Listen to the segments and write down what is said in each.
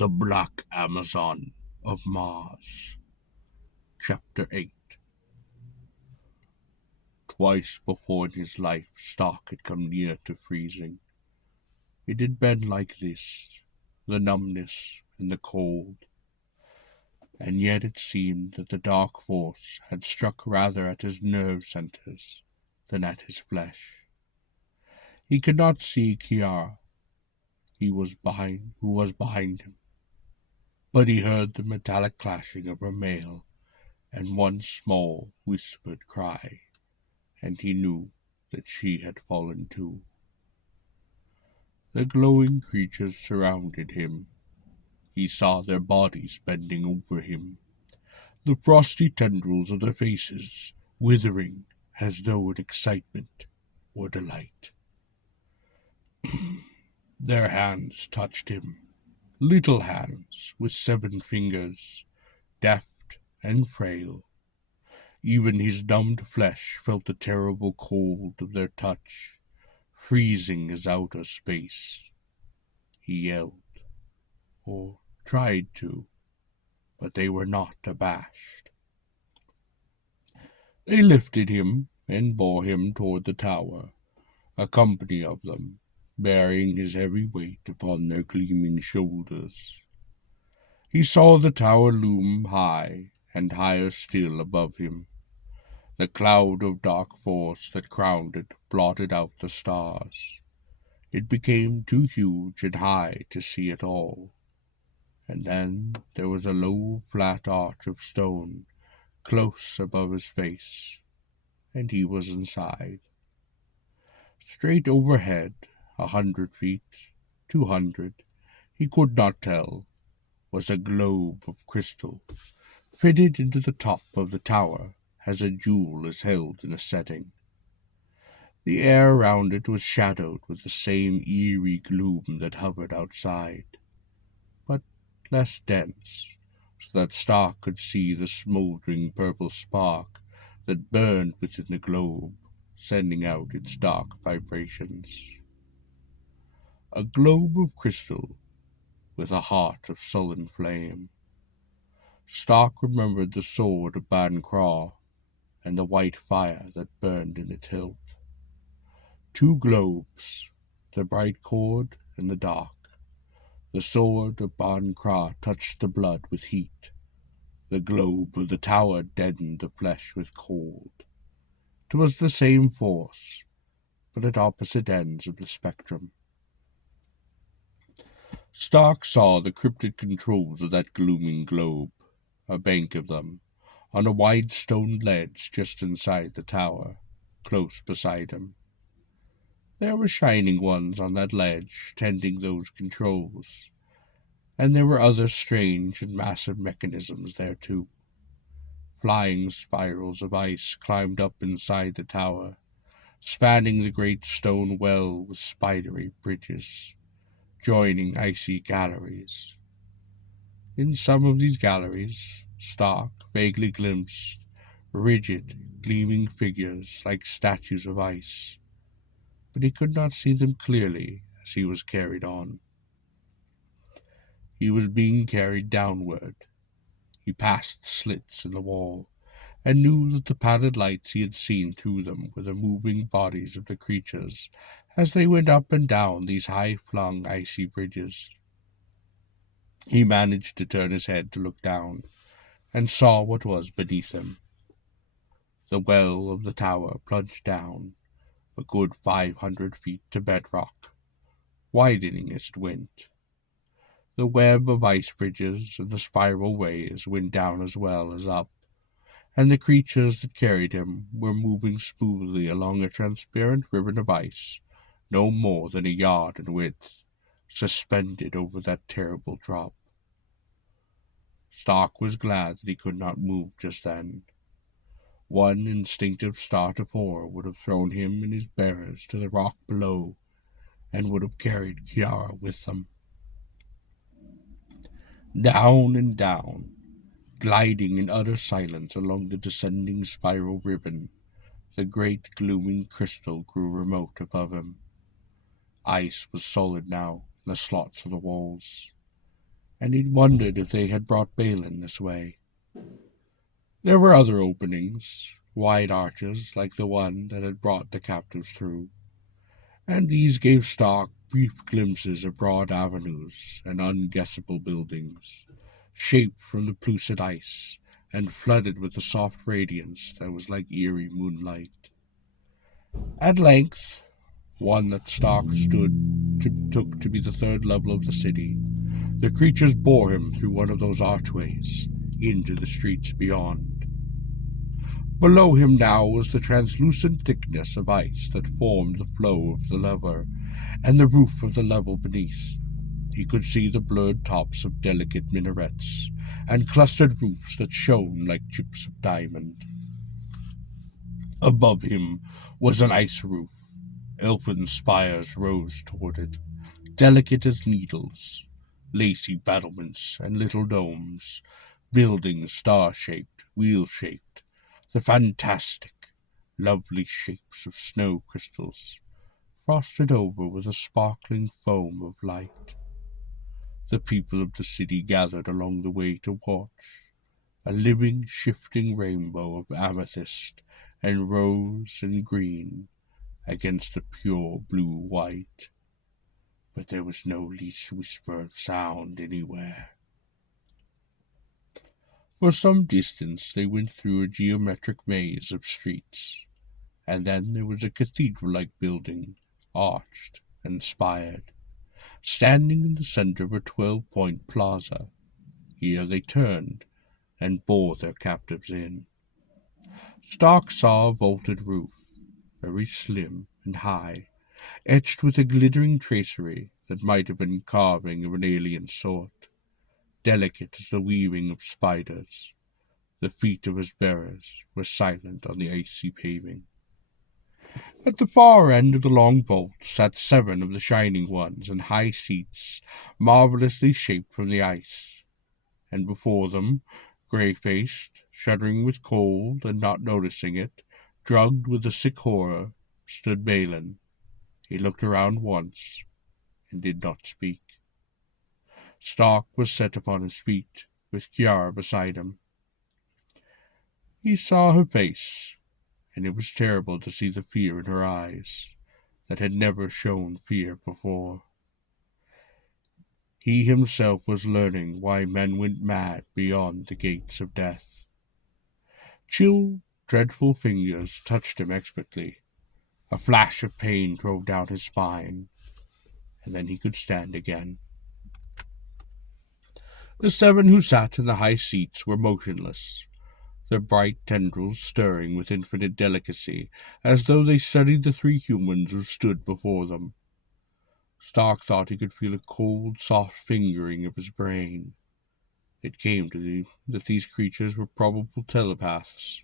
The Black Amazon of Mars. Chapter 8. Twice before in his life Stark had come near to freezing. It had been like this, the numbness and the cold, and yet it seemed that the dark force had struck rather at his nerve centers than at his flesh. He could not see Kiara, who was behind him, but he heard the metallic clashing of her mail and one small whispered cry, and he knew that she had fallen too. The glowing creatures surrounded him. He saw their bodies bending over him, the frosty tendrils of their faces withering as though in excitement or delight. Their hands touched him, little hands with 7 fingers, deft and frail. Even his numbed flesh felt the terrible cold of their touch, freezing his outer space. He yelled, or tried to, but they were not abashed. They lifted him and bore him toward the tower, a company of them, bearing his heavy weight upon their gleaming shoulders. He saw the tower loom high and higher still above him. The cloud of dark force that crowned it blotted out the stars. It became too huge and high to see at all. And then there was a low, flat arch of stone close above his face, and he was inside. Straight overhead, 100 feet, 200, he could not tell, was a globe of crystal, fitted into the top of the tower as a jewel is held in a setting. The air around it was shadowed with the same eerie gloom that hovered outside, but less dense, so that Stark could see the smoldering purple spark that burned within the globe, sending out its dark vibrations. A globe of crystal with a heart of sullen flame. Stark remembered the sword of Ban Craw and the white fire that burned in its hilt. 2 globes, the bright cord and the dark. The sword of Ban Craw touched the blood with heat. The globe of the tower deadened the flesh with cold. It was the same force, but at opposite ends of the spectrum. Stark saw the cryptic controls of that glooming globe, a bank of them, on a wide stone ledge just inside the tower, close beside him. There were shining ones on that ledge, tending those controls, and there were other strange and massive mechanisms there too. Flying spirals of ice climbed up inside the tower, spanning the great stone well with spidery bridges, joining icy galleries. In some of these galleries, Stark vaguely glimpsed rigid, gleaming figures like statues of ice, but he could not see them clearly as he was carried on. He was being carried downward. He passed slits in the wall, and knew that the pallid lights he had seen through them were the moving bodies of the creatures as they went up and down these high-flung icy bridges. He managed to turn his head to look down, and saw what was beneath him. The well of the tower plunged down, a good 500 feet to bedrock, widening as it went. The web of ice bridges and the spiral ways went down as well as up, and the creatures that carried him were moving smoothly along a transparent ribbon of ice, no more than a yard in width, suspended over that terrible drop. Stark was glad that he could not move just then. One instinctive start of horror would have thrown him and his bearers to the rock below, and would have carried Kiara with them. Down and down, gliding in utter silence along the descending spiral ribbon, the great glooming crystal grew remote above him. Ice was solid now in the slots of the walls, and he'd wondered if they had brought Balin this way. There were other openings, wide arches like the one that had brought the captives through, and these gave Stark brief glimpses of broad avenues and unguessable buildings, shaped from the pellucid ice and flooded with a soft radiance that was like eerie moonlight. At length, one that Stark took to be the third level of the city, the creatures bore him through one of those archways into the streets beyond. Below him now was the translucent thickness of ice that formed the flow of the lever and the roof of the level beneath. He could see the blurred tops of delicate minarets and clustered roofs that shone like chips of diamond. Above him was an ice roof. Elfin spires rose toward it, delicate as needles, lacy battlements and little domes, buildings star-shaped, wheel-shaped, the fantastic, lovely shapes of snow crystals, frosted over with a sparkling foam of light. The people of the city gathered along the way to watch, a living, shifting rainbow of amethyst and rose and green against the pure blue-white. But there was no least whisper of sound anywhere. For some distance they went through a geometric maze of streets, and then there was a cathedral-like building, arched and spired, standing in the center of a 12-point plaza. Here they turned and bore their captives in. Stark saw a vaulted roof, very slim and high, etched with a glittering tracery that might have been carving of an alien sort, delicate as the weaving of spiders. The feet of his bearers were silent on the icy paving. At the far end of the long vault sat 7 of the Shining Ones in high seats, marvelously shaped from the ice, and before them, grey-faced, shuddering with cold and not noticing it, drugged with a sick horror, stood Balin. He looked around once, and did not speak. Stark was set upon his feet, with Kiara beside him. He saw her face, and it was terrible to see the fear in her eyes, that had never shown fear before. He himself was learning why men went mad beyond the gates of death. Chill, dreadful fingers touched him expertly. A flash of pain drove down his spine, and then he could stand again. The 7 who sat in the high seats were motionless, their bright tendrils stirring with infinite delicacy, as though they studied the 3 humans who stood before them. Stark thought he could feel a cold, soft fingering of his brain. It came to him that these creatures were probable telepaths.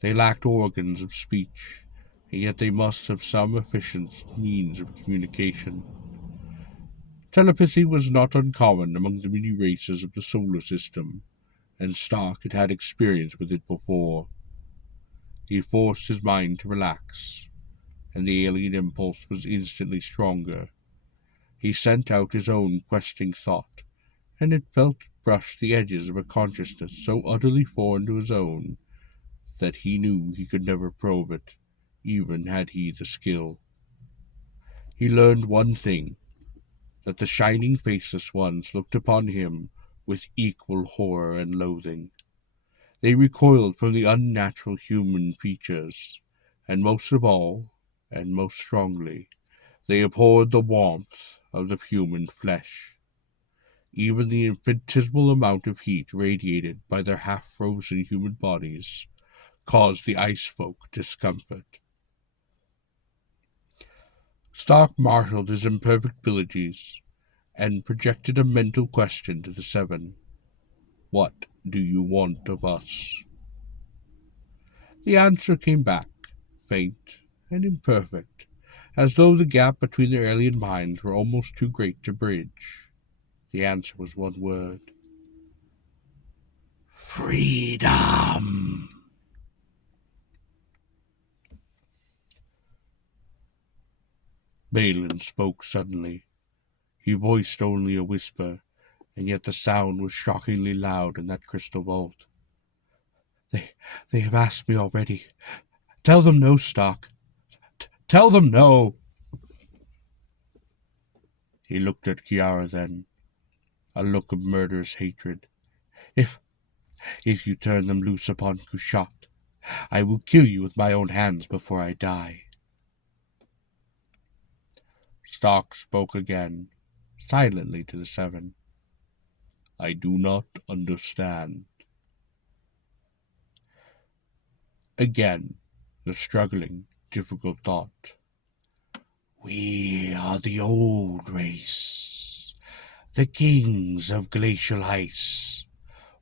They lacked organs of speech, and yet they must have some efficient means of communication. Telepathy was not uncommon among the many races of the solar system, and Stark had had experience with it before. He forced his mind to relax, and the alien impulse was instantly stronger. He sent out his own questing thought, and it felt brushed the edges of a consciousness so utterly foreign to his own that he knew he could never probe it, even had he the skill. He learned one thing, that the shining faceless ones looked upon him with equal horror and loathing. They recoiled from the unnatural human features, and most of all, and most strongly, they abhorred the warmth of the human flesh. Even the infinitesimal amount of heat radiated by their half-frozen human bodies caused the ice folk discomfort. Stark marshaled his imperfect abilities and projected a mental question to the 7. What do you want of us? The answer came back, faint and imperfect, as though the gap between their alien minds were almost too great to bridge. The answer was one word. Freedom! Balin spoke suddenly. He voiced only a whisper, and yet the sound was shockingly loud in that crystal vault. They have asked me already. Tell them no, Stark. Tell them no. He looked at Kiara then, a look of murderous hatred. If you turn them loose upon Kushat, I will kill you with my own hands before I die. Stark spoke again, silently to the seven. I do not understand. Again, the struggling, difficult thought. We are the old race, the kings of glacial ice.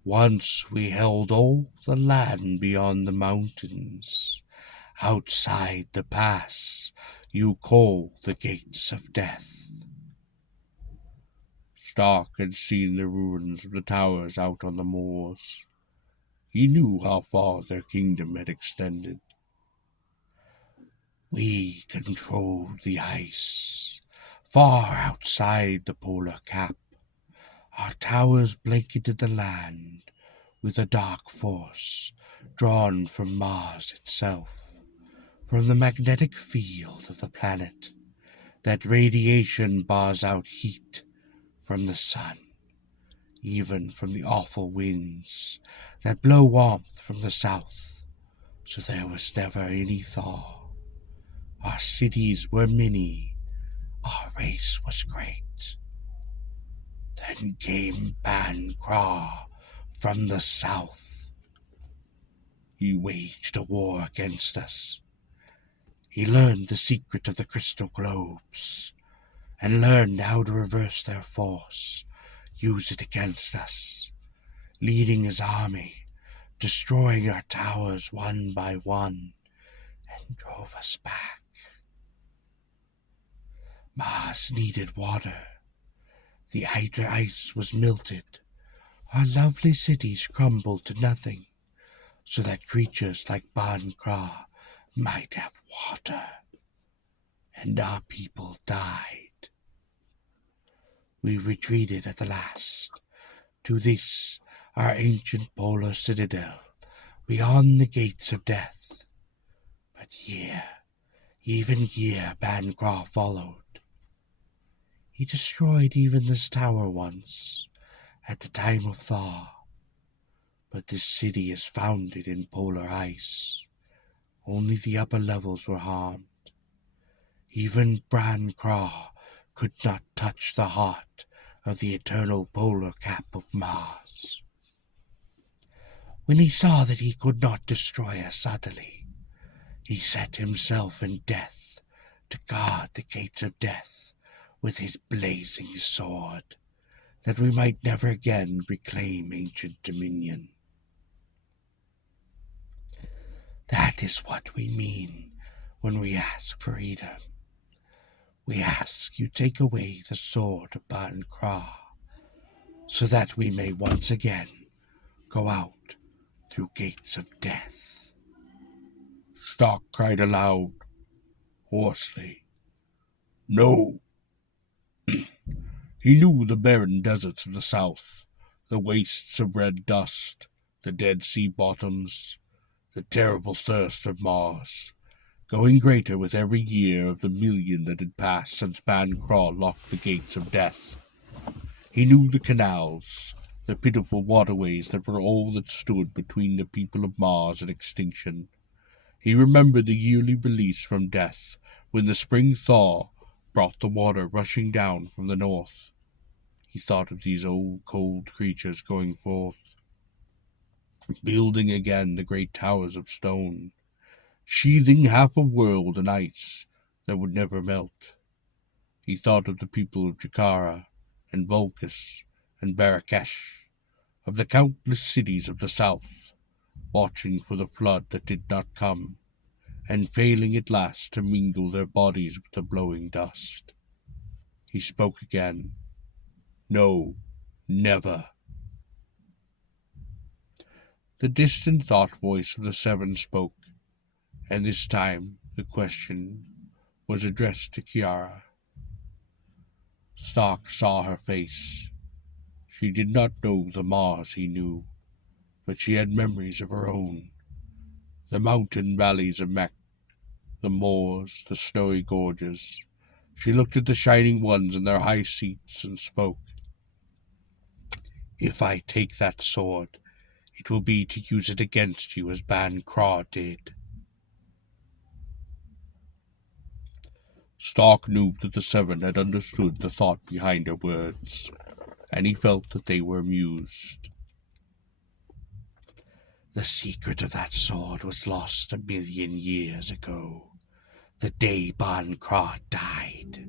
Once we held all the land beyond the mountains. Outside the pass, you call the gates of death. Stark had seen the ruins of the towers out on the moors. He knew how far their kingdom had extended. We controlled the ice, far outside the polar cap. Our towers blanketed the land with a dark force drawn from Mars itself, from the magnetic field of the planet. That radiation bars out heat from the sun, even from the awful winds that blow warmth from the south, so there was never any thaw. Our cities were many, our race was great. Then came Ban Kra from the south. He waged a war against us. He learned the secret of the crystal globes, and learned how to reverse their force, use it against us, leading his army, destroying our towers one by one, and drove us back. Mars needed water. The ice was melted. Our lovely cities crumbled to nothing, so that creatures like Ban Kra might have water. And our people died. We retreated at the last, to this, our ancient polar citadel, beyond the gates of death. But even here, Ban Kra followed. He destroyed even this tower once, at the time of thaw. But this city is founded in polar ice. Only the upper levels were harmed. Even Ban Kra could not touch the heart of the eternal polar cap of Mars. When he saw that he could not destroy us utterly, he set himself in death to guard the gates of death with his blazing sword, that we might never again reclaim ancient dominion. That is what we mean when we ask for freedom. We ask you take away the sword of Ban Kra, so that we may once again go out through gates of death. Stark cried aloud, hoarsely, No! He knew the barren deserts of the south, the wastes of red dust, the dead sea bottoms, the terrible thirst of Mars, growing greater with every year of the million that had passed since Ban Kra locked the gates of death. He knew the canals, the pitiful waterways that were all that stood between the people of Mars and extinction. He remembered the yearly release from death, when the spring thaw brought the water rushing down from the north. He thought of these old, cold creatures going forth, building again the great towers of stone, sheathing half a world in ice that would never melt. He thought of the people of Jakara and Volcas and Barakesh, of the countless cities of the south, watching for the flood that did not come, and failing at last to mingle their bodies with the blowing dust. He spoke again. No, never. The distant thought voice of the seven spoke, and this time the question was addressed to Kiara. Stark saw her face. She did not know the Mars he knew, but she had memories of her own. The mountain valleys of Mech, the moors, the snowy gorges. She looked at the shining ones in their high seats and spoke. If I take that sword, it will be to use it against you as Ban Craw did. Stark knew that the seven had understood the thought behind her words, and he felt that they were amused. The secret of that sword was lost 1,000,000 years ago, the day Ban Craw died.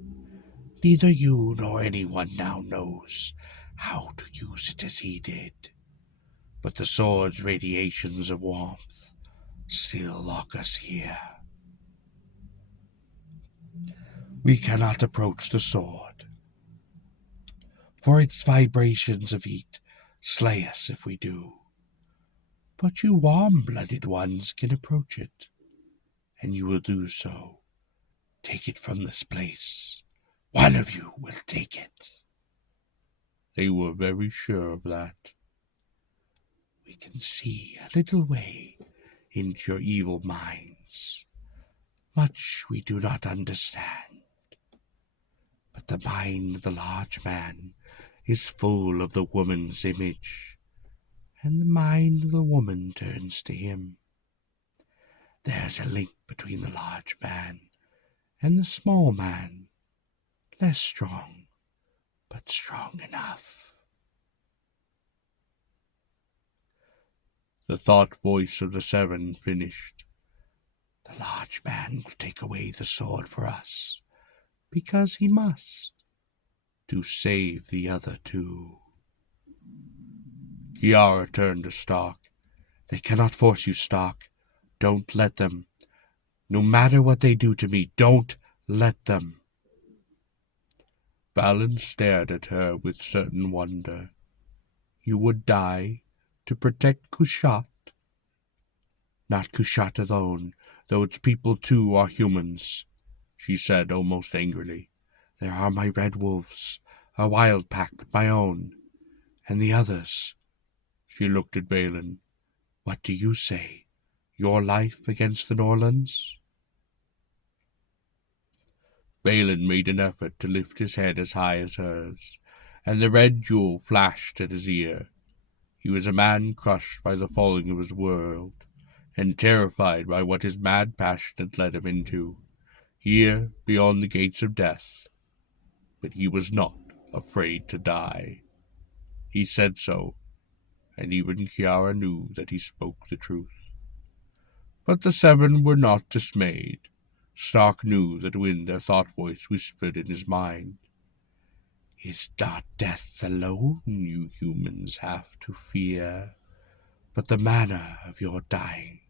Neither you nor anyone now knows how to use it as he did, but the sword's radiations of warmth still lock us here. We cannot approach the sword, for its vibrations of heat slay us if we do. But you warm-blooded ones can approach it, and you will do so. Take it from this place. One of you will take it. They were very sure of that. We can see a little way into your evil minds. Much we do not understand. But the mind of the large man is full of the woman's image, and the mind of the woman turns to him. There's a link between the large man and the small man, less strong, but strong enough. The thought voice of the seven finished. The large man will take away the sword for us, because he must, to save the other two. Kiara turned to Stark. They cannot force you, Stark. Don't let them. No matter what they do to me, don't let them. Balin stared at her with certain wonder. You would die to protect Kushat? Not Kushat alone, though its people too are humans, she said almost angrily. There are my red wolves, a wild pack but my own, and the others. She looked at Balin. What do you say? Your life against the Norlands? Balin made an effort to lift his head as high as hers, and the red jewel flashed at his ear. He was a man crushed by the falling of his world, and terrified by what his mad passion had led him into, here beyond the gates of death. But he was not afraid to die. He said so, and even Kiara knew that he spoke the truth. But the seven were not dismayed. Stark knew that when their thought voice whispered in his mind, "It's not death alone you humans have to fear, but the manner of your dying.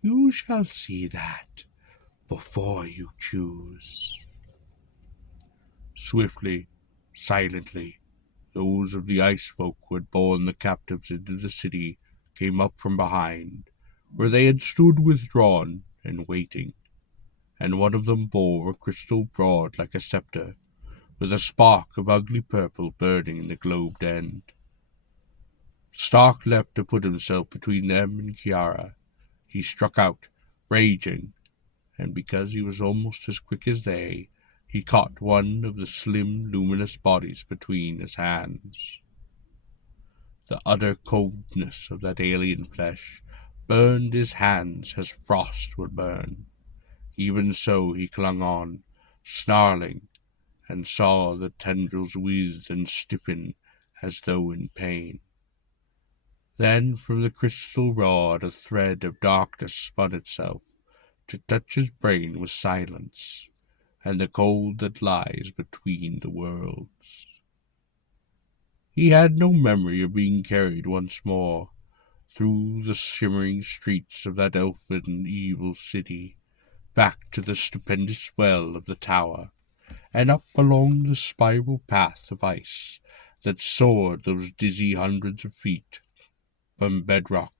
You shall see that before you choose." Swiftly, silently, those of the ice folk who had borne the captives into the city came up from behind, where they had stood withdrawn and waiting, and one of them bore a crystal broad like a scepter, with a spark of ugly purple burning in the globed end. Stark leapt to put himself between them and Kiara. He struck out, raging, and because he was almost as quick as they, he caught one of the slim, luminous bodies between his hands. The utter coldness of that alien flesh burned his hands as frost would burn. Even so he clung on, snarling, and saw the tendrils writhe and stiffen as though in pain. Then from the crystal rod a thread of darkness spun itself, to touch his brain with silence, and the cold that lies between the worlds. He had no memory of being carried once more through the shimmering streets of that elfin evil city, back to the stupendous well of the tower, and up along the spiral path of ice that soared those dizzy hundreds of feet from bedrock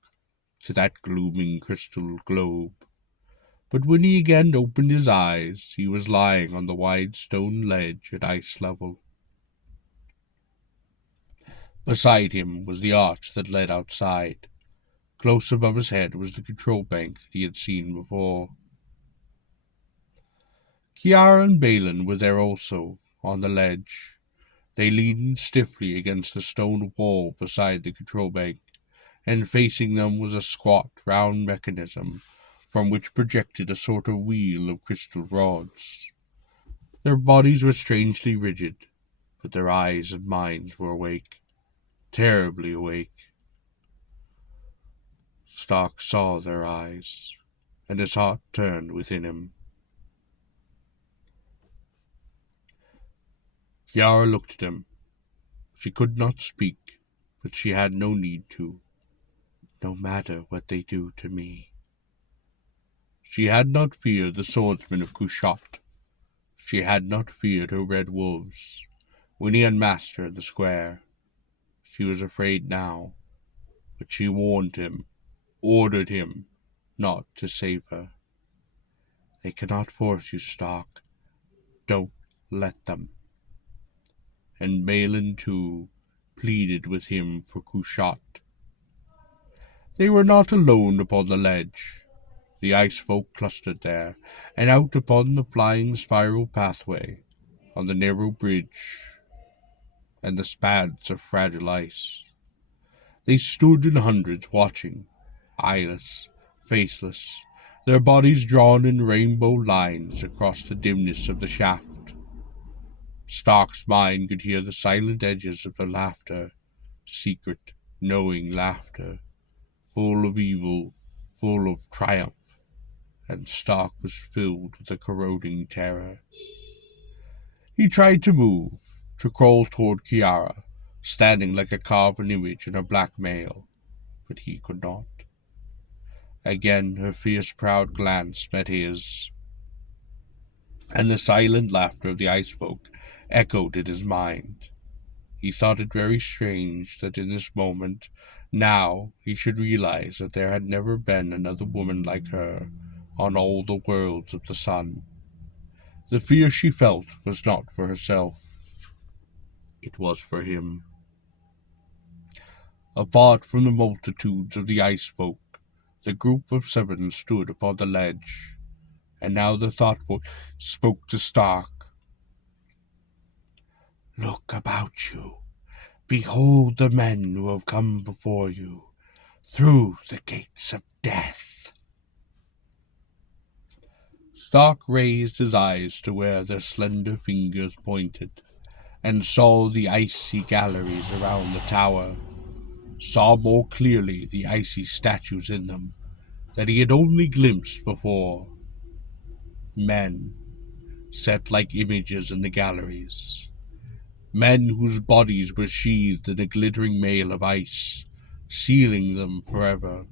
to that glooming crystal globe. But when he again opened his eyes, he was lying on the wide stone ledge at ice level. Beside him was the arch that led outside. Close above his head was the control bank that he had seen before. Kiara and Balin were there also, on the ledge. They leaned stiffly against the stone wall beside the control bank, and facing them was a squat, round mechanism from which projected a sort of wheel of crystal rods. Their bodies were strangely rigid, but their eyes and minds were awake, terribly awake. Stark saw their eyes, and his heart turned within him. Kiara looked at him. She could not speak, but she had no need to, no matter what they do to me. She had not feared the swordsmen of Kushat. She had not feared her red wolves when he unmasked her in the square. She was afraid now, but she warned him, ordered him not to save her. They cannot force you, Stark. Don't let them. And Balin, too, pleaded with him for Kushat. They were not alone upon the ledge. The ice folk clustered there, and out upon the flying spiral pathway, on the narrow bridge, and the spans of fragile ice. They stood in hundreds watching, eyeless, faceless, their bodies drawn in rainbow lines across the dimness of the shaft. Stark's mind could hear the silent edges of their laughter, secret, knowing laughter, full of evil, full of triumph, and Stark was filled with a corroding terror. He tried to move, to crawl toward Kiara, standing like a carven image in her black mail, but he could not. Again her fierce proud glance met his, and the silent laughter of the ice folk echoed in his mind. He thought it very strange that in this moment, now, he should realize that there had never been another woman like her on all the worlds of the sun. The fear she felt was not for herself. It was for him. Apart from the multitudes of the ice folk, the group of 7 stood upon the ledge, and now the thoughtful spoke to Stark. Look about you. Behold the men who have come before you, through the gates of death. Stark raised his eyes to where their slender fingers pointed, and saw the icy galleries around the tower, saw more clearly the icy statues in them that he had only glimpsed before. Men, set like images in the galleries. Men whose bodies were sheathed in a glittering mail of ice, sealing them forever.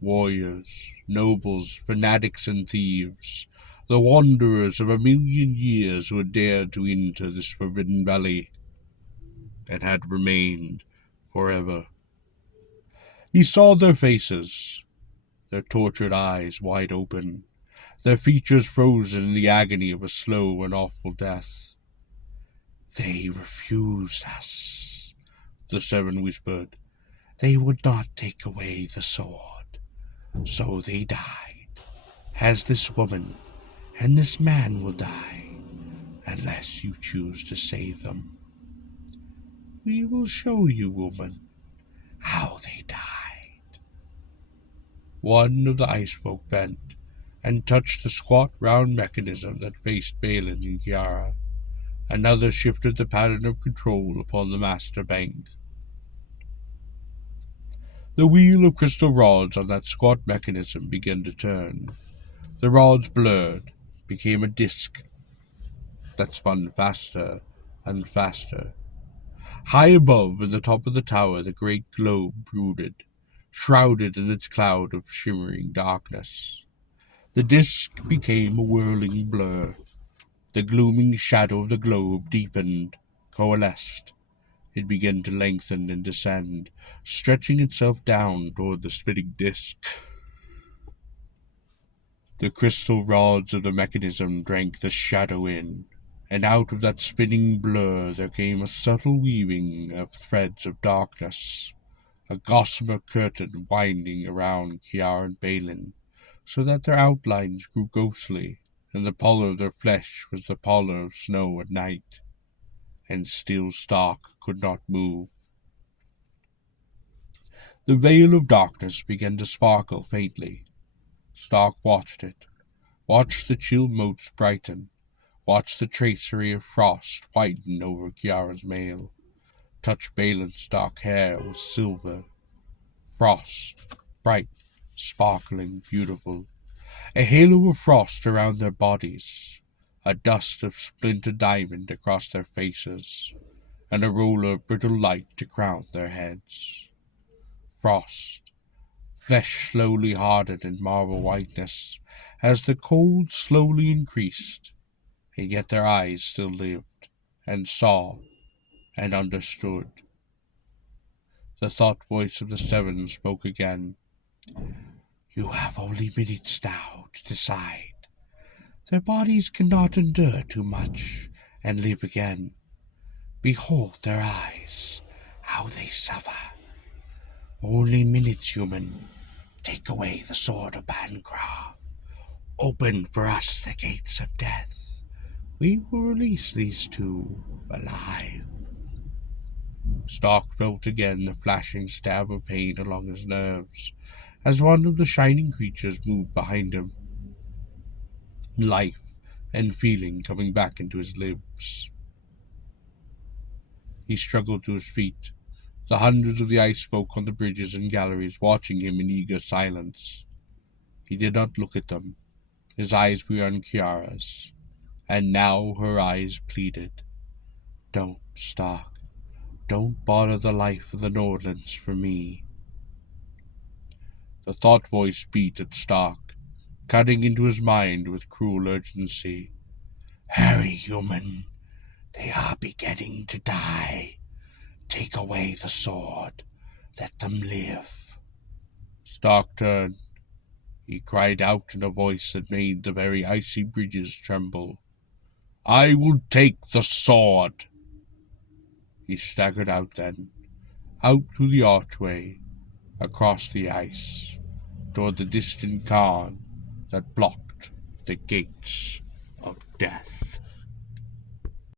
Warriors, nobles, fanatics, and thieves, the wanderers of 1,000,000 years who had dared to enter this forbidden valley, and had remained forever. He saw their faces, their tortured eyes wide open, their features frozen in the agony of a slow and awful death. They refused us, the 7 whispered. They would not take away the sword, so they died, as this woman and this man will die, unless you choose to save them. We will show you, woman, how they died. One of the ice folk bent and touched the squat round mechanism that faced Balin and Kiara. Another shifted the pattern of control upon the master bank. The wheel of crystal rods on that squat mechanism began to turn. The rods blurred, became a disk that spun faster and faster. High above, in the top of the tower, the great globe brooded, shrouded in its cloud of shimmering darkness. The disk became a whirling blur. The glooming shadow of the globe deepened, coalesced. It began to lengthen and descend, stretching itself down toward the spinning disk. The crystal rods of the mechanism drank the shadow in, and out of that spinning blur there came a subtle weaving of threads of darkness, a gossamer curtain winding around Kiara and Balin, so that their outlines grew ghostly, and the pallor of their flesh was the pallor of snow at night, and still Stark could not move. The veil of darkness began to sparkle faintly. Stark watched it, watched the chill motes brighten, watched the tracery of frost whiten over Kiara's mail, touched Balin's dark hair with silver. Frost, bright, sparkling, beautiful. A halo of frost around their bodies, a dust of splintered diamond across their faces, and a roller of brittle light to crown their heads. Frost, flesh slowly hardened in marble whiteness as the cold slowly increased, and yet their eyes still lived, and saw, and understood. The thought voice of the seven spoke again. You have only minutes now to decide. Their bodies cannot endure too much and live again. Behold their eyes, how they suffer. Only minutes, human. Take away the sword of Bancroft. Open for us the gates of death. We will release these two alive. Stark felt again the flashing stab of pain along his nerves, as one of the shining creatures moved behind him, life and feeling coming back into his limbs. He struggled to his feet, the hundreds of the ice folk on the bridges and galleries watching him in eager silence. He did not look at them. His eyes were on Kiara's, and now her eyes pleaded. Don't, Stark. Don't bother the life of the Nordlands for me. The thought voice beat at Stark, cutting into his mind with cruel urgency. Hurry, human. They are beginning to die. Take away the sword. Let them live. Stark turned. He cried out in a voice that made the very icy bridges tremble. I will take the sword. He staggered out then, out through the archway, across the ice, toward the distant cairn that blocked the gates of death.